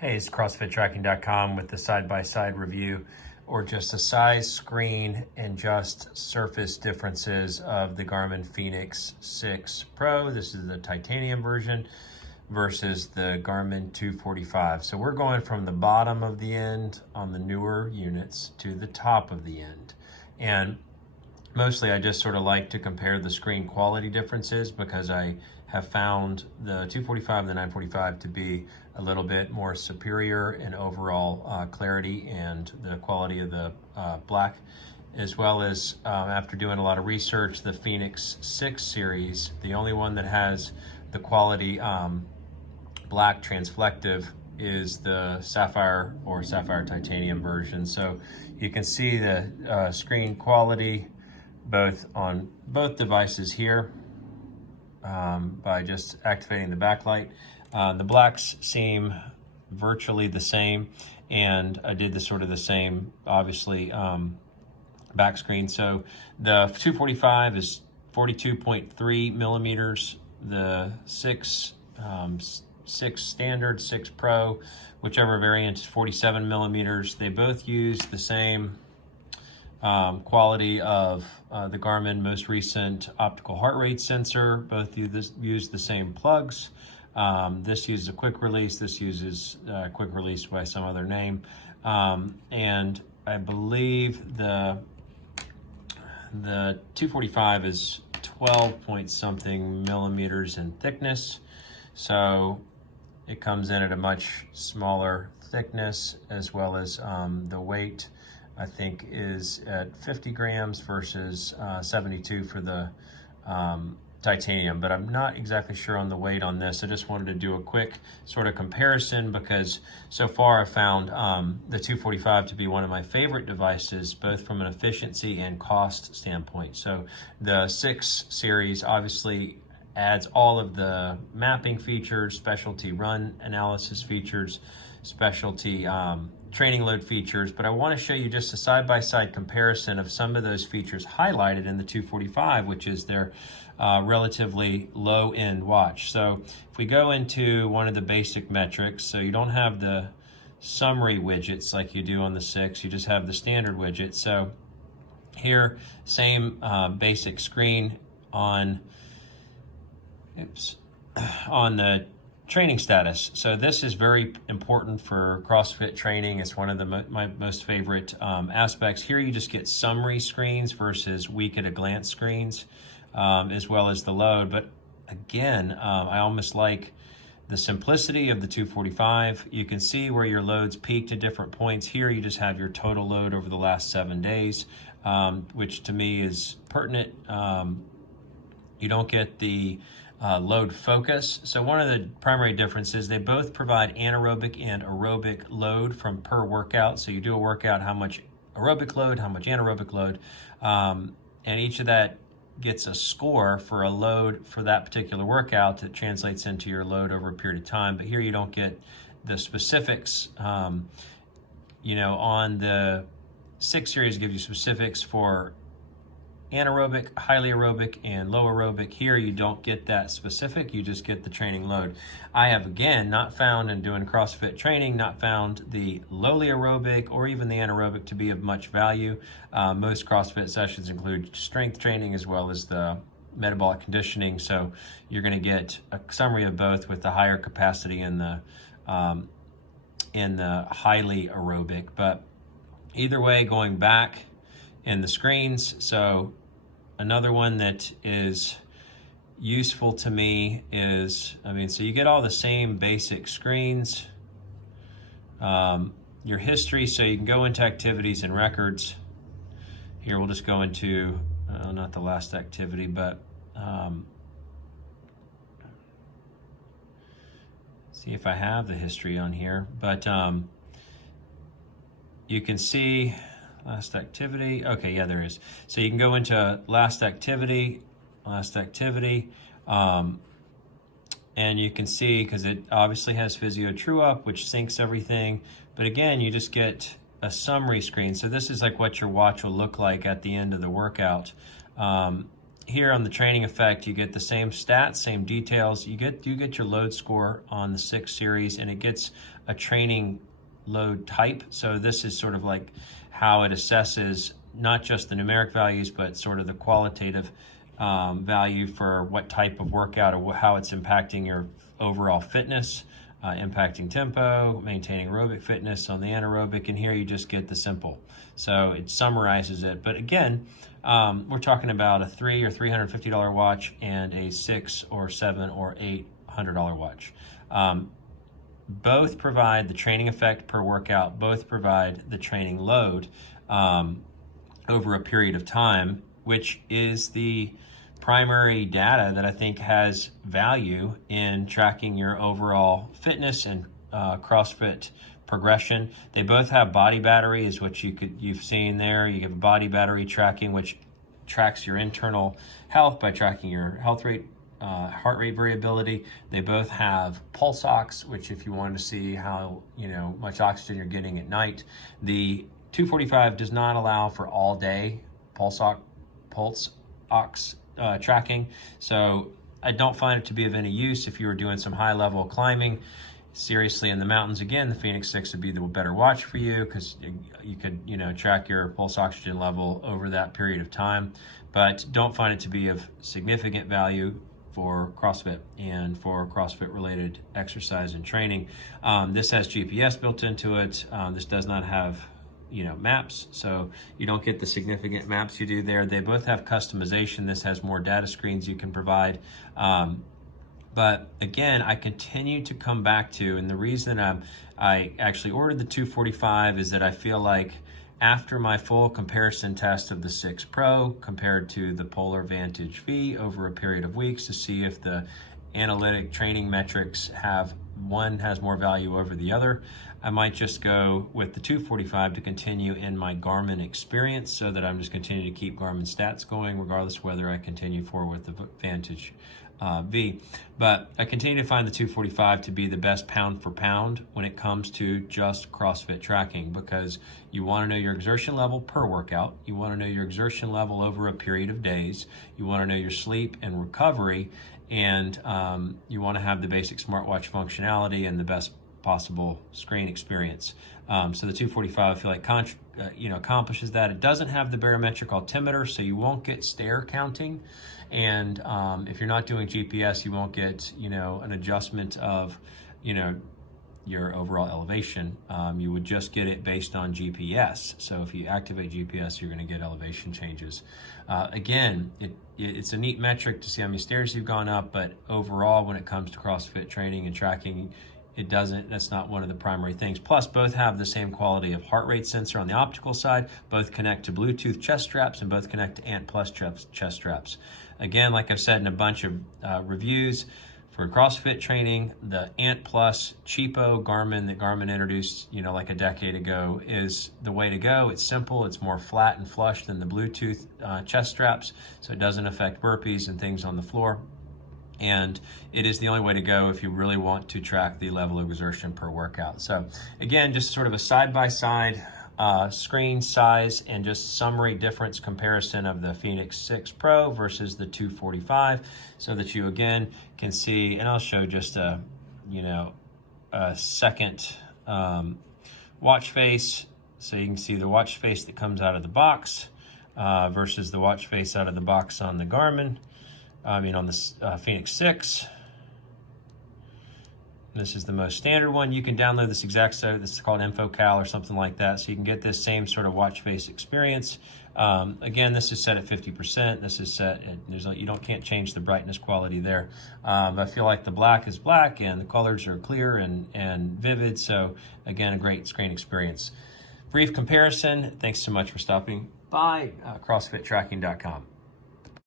Hey, it's CrossFitTracking.com with the side-by-side review, or just a size, screen, and just surface differences of the Garmin Fenix 6 Pro. This is the titanium version versus the Garmin 245. So we're going from the bottom of the end on the newer units to the top of the end. And mostly I just sort of like to compare the screen quality differences because I have found the 245 and the 945 to be a little bit more superior in overall clarity and the quality of the black, as well as after doing a lot of research, the Fenix 6 series, the only one that has the quality black transflective is the Sapphire or Sapphire Titanium version. So you can see the screen quality both on both devices here by just activating the backlight. The blacks seem virtually the same, and I did the sort of the same, obviously, back screen. So the 245 is 42.3 millimeters. The 6 standard, 6 Pro, whichever variant, is 47 millimeters. They both use the same quality of the Garmin most recent optical heart rate sensor. Both use the same plugs. This uses a quick release. This uses quick release by some other name. And I believe the 245 is 12 point something millimeters in thickness. So it comes in at a much smaller thickness, as well as the weight, I think, is at 50 grams versus 72 for the titanium, but I'm not exactly sure on the weight on this. I just wanted to do a quick sort of comparison because so far I found the 245 to be one of my favorite devices, both from an efficiency and cost standpoint. So the 6 series obviously adds all of the mapping features, specialty run analysis features, specialty training load features, but I want to show you just a side-by-side comparison of some of those features highlighted in the 245, which is their relatively low-end watch. So if we go into one of the basic metrics, so you don't have the summary widgets like you do on the 6, you just have the standard widget. So here, same basic screen on the training status. So this is very important for CrossFit training. It's one of my most favorite aspects. Here you just get summary screens versus week at a glance screens, as well as the load. But again, I almost like the simplicity of the 245. You can see where your loads peaked at different points. Here you just have your total load over the last 7 days, which to me is pertinent. You don't get the load focus. So one of the primary differences, they both provide anaerobic and aerobic load from per workout. So you do a workout, how much aerobic load, how much anaerobic load, and each of that gets a score for a load for that particular workout that translates into your load over a period of time. But here you don't get the specifics. On the 6 series gives you specifics for anaerobic, highly aerobic, and low aerobic. Here you don't get that specific, you just get the training load. I have, again, not found in doing CrossFit training, not found the lowly aerobic or even the anaerobic to be of much value. Most CrossFit sessions include strength training as well as the metabolic conditioning, so you're going to get a summary of both with the higher capacity and the highly aerobic. But either way, going back in the screens, so another one that is useful to me is, so you get all the same basic screens, your history, so you can go into activities and records. Here we'll just go into, not the last activity, but see if I have the history on here, but you can see last activity. Okay, yeah, there is. So you can go into last activity, and you can see, because it obviously has Physio True Up, which syncs everything. But again, you just get a summary screen. So this is like what your watch will look like at the end of the workout. Here on the training effect, you get the same stats, same details. You get your load score on the 6 series, and it gets a training load type. So this is sort of like how it assesses not just the numeric values, but sort of the qualitative value for what type of workout or how it's impacting your overall fitness, impacting tempo, maintaining aerobic fitness on the anaerobic, and here you just get the simple. So it summarizes it. But again, we're talking about a $300 or $350 watch and a $600 or $700 or $800 watch. Both provide the training effect per workout, both provide the training load over a period of time, which is the primary data that I think has value in tracking your overall fitness and CrossFit progression. They both have body battery, is what you've seen there. You have a body battery tracking, which tracks your internal health by tracking your heart rate variability. They both have pulse ox, which if you wanted to see how much oxygen you're getting at night. The 245 does not allow for all day pulse ox tracking, so I don't find it to be of any use if you were doing some high level climbing seriously in the mountains. Again, the Fenix 6 would be the better watch for you because you could track your pulse oxygen level over that period of time, but don't find it to be of significant value for CrossFit and for CrossFit related exercise and training. This has GPS built into it. This does not have maps, so you don't get the significant maps you do there. They both have customization. This has more data screens you can provide. But again, I continue to come back to, and the reason I actually ordered the 245 is that I feel like after my full comparison test of the 6 Pro compared to the Polar Vantage V over a period of weeks to see if the analytic training metrics one has more value over the other, I might just go with the 245 to continue in my Garmin experience, so that I'm just continuing to keep Garmin stats going regardless whether I continue forward with the Vantage V. But I continue to find the 245 to be the best pound for pound when it comes to just CrossFit tracking, because you want to know your exertion level per workout, you want to know your exertion level over a period of days, you want to know your sleep and recovery, and you want to have the basic smartwatch functionality and the best possible screen experience. So the 245 I feel like accomplishes that. It doesn't have the barometric altimeter, so you won't get stair counting, and if you're not doing GPS, you won't get an adjustment of your overall elevation. You would just get it based on GPS. So if you activate GPS, you're going to get elevation changes. Again, it's a neat metric to see how many stairs you've gone up, but overall, when it comes to CrossFit training and tracking, that's not one of the primary things. Plus, both have the same quality of heart rate sensor on the optical side, both connect to Bluetooth chest straps, and both connect to Ant Plus chest straps. Again, like I've said in a bunch of reviews, for CrossFit training, the Ant Plus cheapo Garmin that Garmin introduced, like a decade ago, is the way to go. It's simple, it's more flat and flush than the Bluetooth chest straps, so it doesn't affect burpees and things on the floor. And it is the only way to go if you really want to track the level of exertion per workout. So again, just sort of a side-by-side screen size and just summary difference comparison of the Fenix 6 Pro versus the 245, so that you again can see, and I'll show just a second watch face, so you can see the watch face that comes out of the box versus the watch face out of the box on the Garmin. On the Fenix 6. This is the most standard one. You can download this this is called InfoCal or something like that, so you can get this same sort of watch face experience. Again, this is set at 50%. This is set at, can't change the brightness quality there. I feel like the black is black and the colors are clear and vivid, so again, a great screen experience. Brief comparison. Thanks so much for stopping by, CrossFittracking.com.